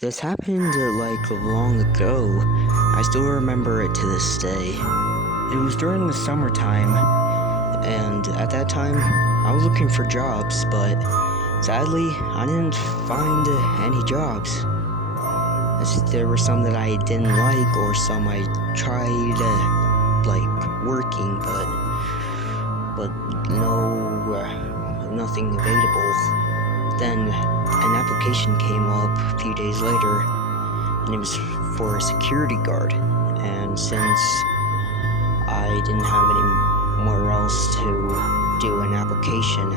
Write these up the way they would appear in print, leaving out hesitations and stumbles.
This happened like long ago. I still remember it to this day. It was during the summertime, and at that time, I was looking for jobs, but sadly, I didn't find any jobs. There were some that I didn't like, or some I tried, working, but nothing available. Then an application came up a few days later, and it was for a security guard. And since I didn't have anywhere else to do an application,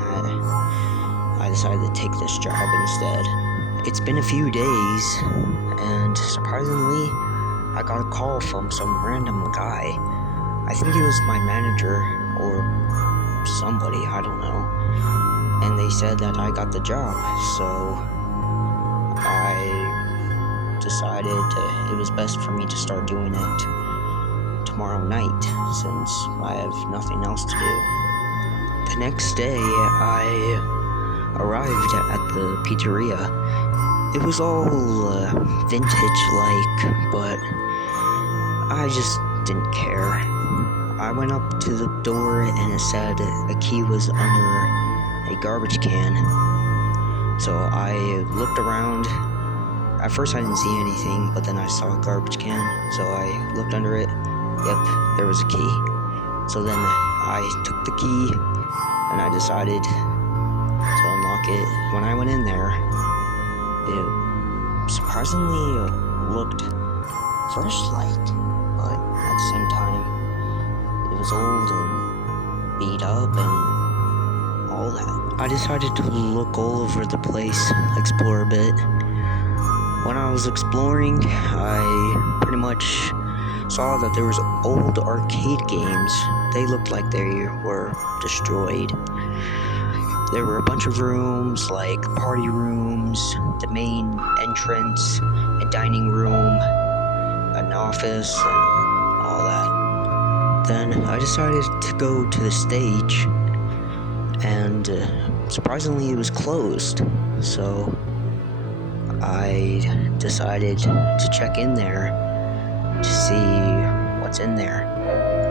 I decided to take this job instead. It's been a few days, and surprisingly, I got a call from some random guy. I think it was my manager or somebody, I don't know. And they said that I got the job, so I decided it was best for me to start doing it tomorrow night, since I have nothing else to do. The next day, I arrived at the pizzeria. It was all vintage-like, but I just didn't care. I went up to the door and it said a key was under a garbage can. So I looked around. At first I didn't see anything, but then I saw a garbage can, so I looked under it. Yep, there was a key. So then I took the key and I decided to unlock it. When I went in there, it surprisingly looked fresh-like, but at the same time, it was old and beat up and all that. I decided to look all over the place, explore a bit. When I was exploring, I pretty much saw that there was old arcade games. They looked like they were destroyed. There were a bunch of rooms, like party rooms, the main entrance, a dining room, an office, and all that. Then I decided to go to the stage, and surprisingly it was closed, so I decided to check in there to see what's in there.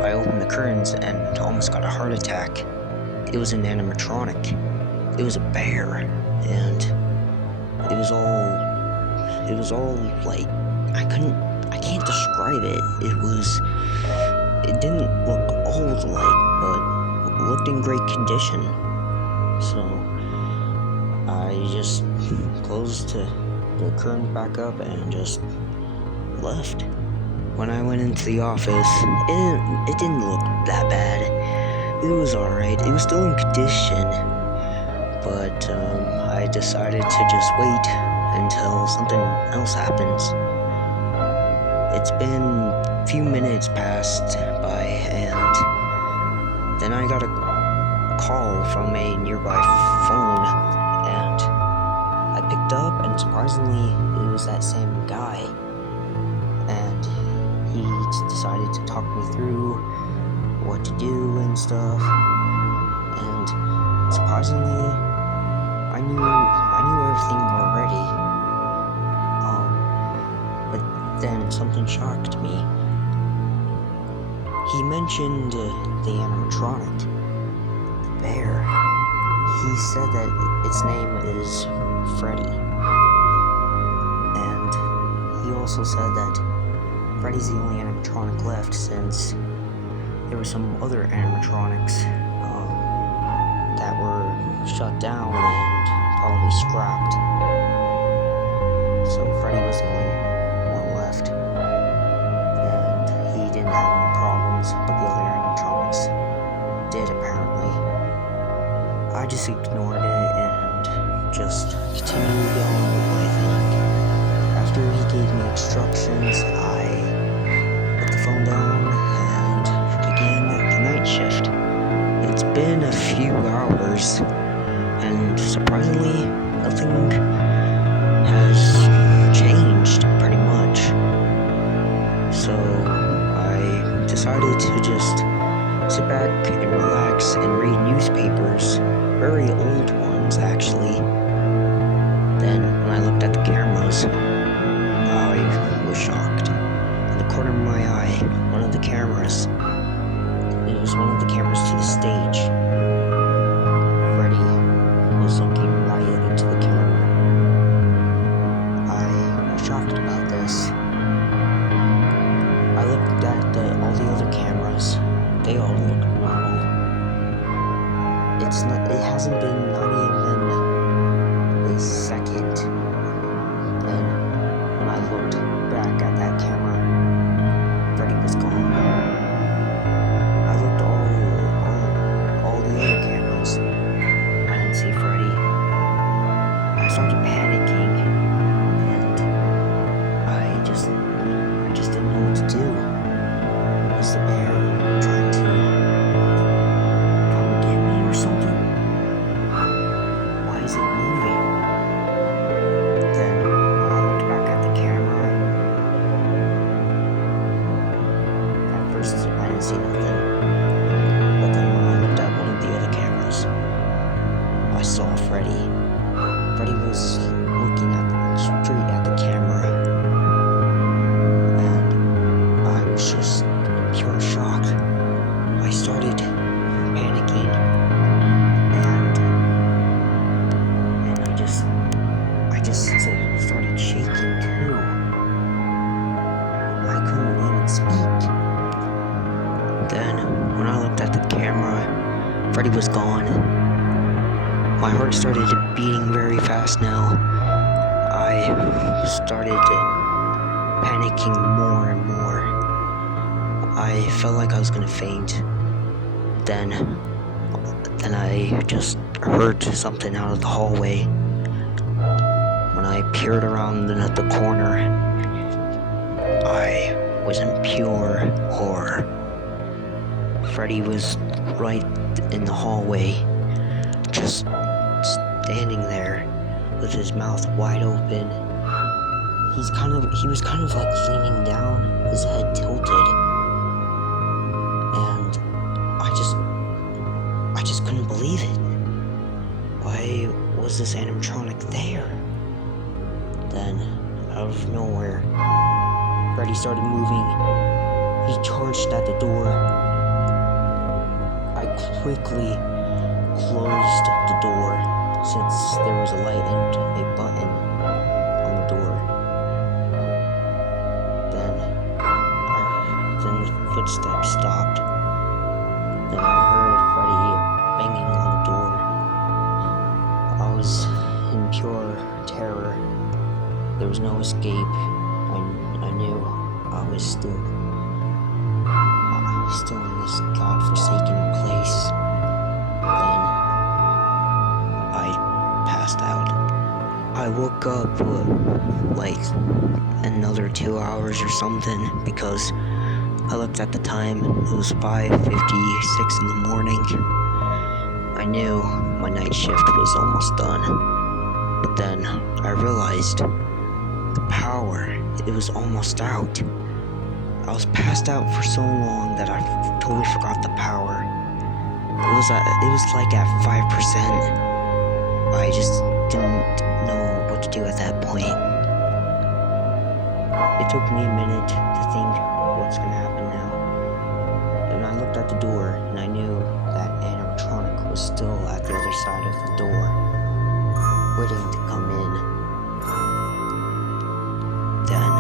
I opened the curtains and almost got a heart attack. It was an animatronic. It was a bear, and it was all like, I can't describe it. It didn't look old like, but looked in great condition. So I just closed the curtains back up and just left. When I went into the office, it didn't look that bad. It was alright. It was still in condition, but I decided to just wait until something else happens. It's been a few minutes passed by, and then I got a call from a nearby phone, and I picked up, and surprisingly, it was that same guy, and he decided to talk me through what to do and stuff, and surprisingly, I knew everything already, but then something shocked me. He mentioned the animatronic, the bear. He said that its name is Freddy, and he also said that Freddy's the only animatronic left, since there were some other animatronics that were shut down and probably scrapped. So Freddy was the only one left, and he didn't have any problems, but the other animatronics did apparently. I just ignored it and just continued on with my thing. After he gave me instructions, I put the phone down and began the night shift. It's been a few hours, and surprisingly, nothing has changed, pretty much. So I decided to just sit back and relax and read newspapers, very old ones actually. Then when I looked at the cameras, shocked about this. I looked at all the other cameras. They all look normal. It hasn't been not even a second. And when I looked back at that camera, Freddy was gone. I looked all the other cameras. I didn't see Freddy. I started panicking, and I just didn't know what to do. Was the bear trying to come get me or something? Why is it moving? Then when I looked back at the camera, at first I didn't see nothing. But then when I looked at one of the other cameras, I saw Freddy. Freddy was looking straight at the camera, and I was just in pure shock. I started panicking, and I just started shaking too. I couldn't even speak. Then, when I looked at the camera, Freddy was gone. My heart started beating very fast now. I started panicking more and more. I felt like I was gonna faint. Then I just heard something out of the hallway. When I peered around the corner, I was in pure horror. Freddy was right in the hallway, just standing there with his mouth wide open. He was kind of like leaning down, his head tilted. And I just couldn't believe it. Why was this animatronic there? Then, out of nowhere, Freddy started moving. He charged at the door. I quickly closed the door, since there was a light and a button on the door. Then the footsteps stopped. Then I heard Freddy banging on the door. I was in pure terror. There was no escape. I knew I was still in this godforsaken place. Then I passed out. I woke up like another 2 hours or something, because I looked at the time. It was 5:56 in the morning. I knew my night shift was almost done. But then I realized the power, it was almost out. I was passed out for so long that I totally forgot the power. It was like at 5%. I just didn't know what to do at that point. It took me a minute to think what's gonna happen now. And I looked at the door, and I knew that animatronic was still at the other side of the door, waiting to come in. Then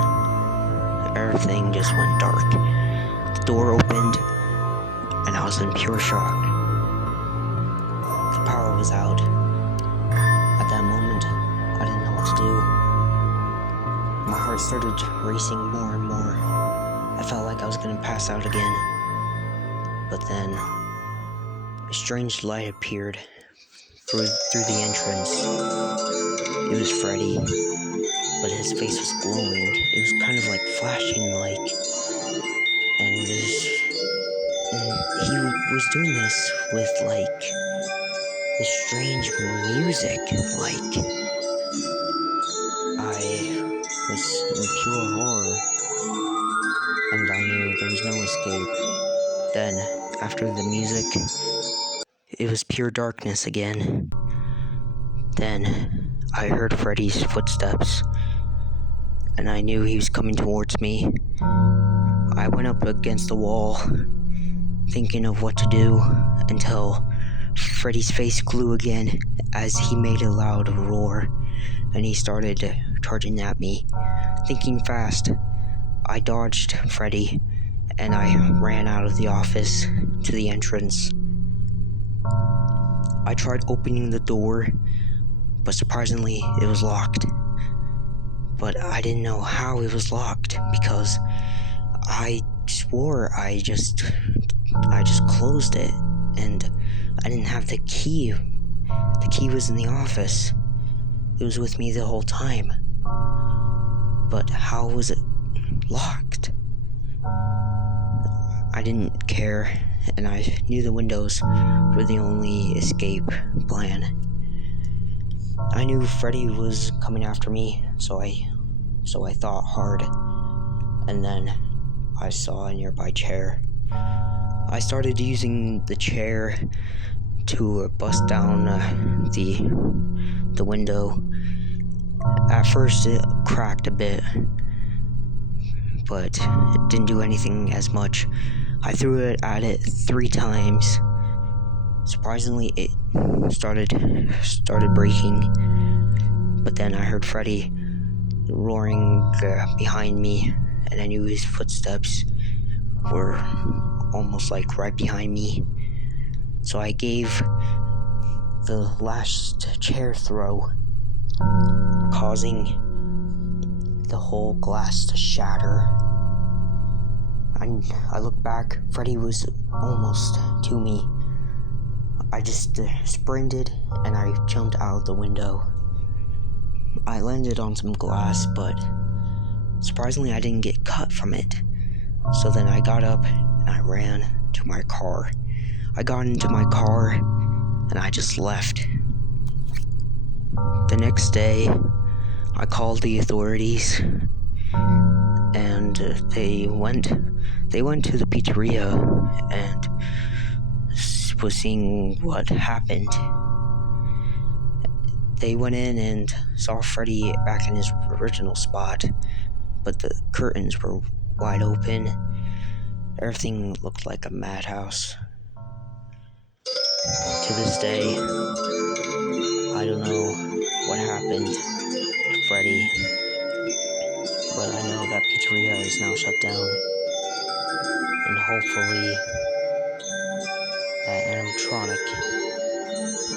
everything just went dark. The door opened, and I was in pure shock. The power was out. At that moment, I didn't know what to do. My heart started racing more and more. I felt like I was gonna pass out again. But then, a strange light appeared through the entrance. It was Freddy, but his face was glowing. It was kind of like flashing like, and he was doing this with like this strange music. Like, I was in pure horror, and I knew there was no escape. Then, after the music, it was pure darkness again. Then, I heard Freddy's footsteps, and I knew he was coming towards me. I went up against the wall, thinking of what to do, until Freddy's face grew again as he made a loud roar, and he started charging at me. Thinking fast, I dodged Freddy, and I ran out of the office to the entrance. I tried opening the door, but surprisingly, it was locked. But I didn't know how it was locked, because I swore I just closed it, and I didn't have the key. The key was in the office. It was with me the whole time. But how was it locked? I didn't care, and I knew the windows were the only escape plan. I knew Freddy was coming after me, so I thought hard, and then I saw a nearby chair. I started using the chair to bust down the window. At first it cracked a bit, but it didn't do anything as much. I threw it at it 3 times. Surprisingly, it started breaking, but then I heard Freddy roaring behind me, and I knew his footsteps were almost like right behind me. So I gave the last chair throw, causing the whole glass to shatter. I looked back, Freddy was almost to me. I just sprinted and I jumped out of the window. I landed on some glass, but surprisingly I didn't get cut from it. So then I got up and I ran to my car. I got into my car and I just left. The next day, I called the authorities, and they went to the pizzeria and was seeing what happened. They went in and saw Freddy back in his original spot, but the curtains were wide open. Everything looked like a madhouse. To this day, I don't know what happened to Freddy, but I know that pizzeria is now shut down, and hopefully that animatronic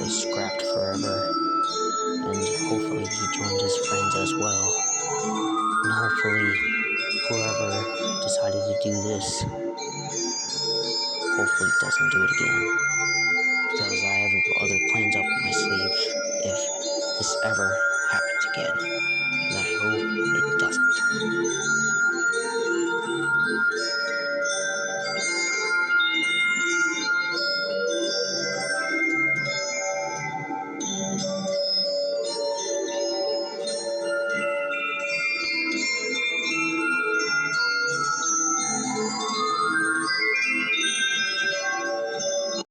is scrapped forever, and hopefully he joins his friends as well, and hopefully whoever decided to do this hopefully doesn't do it again, because I have other plans up my sleeve if this ever happens again, and I hope it doesn't.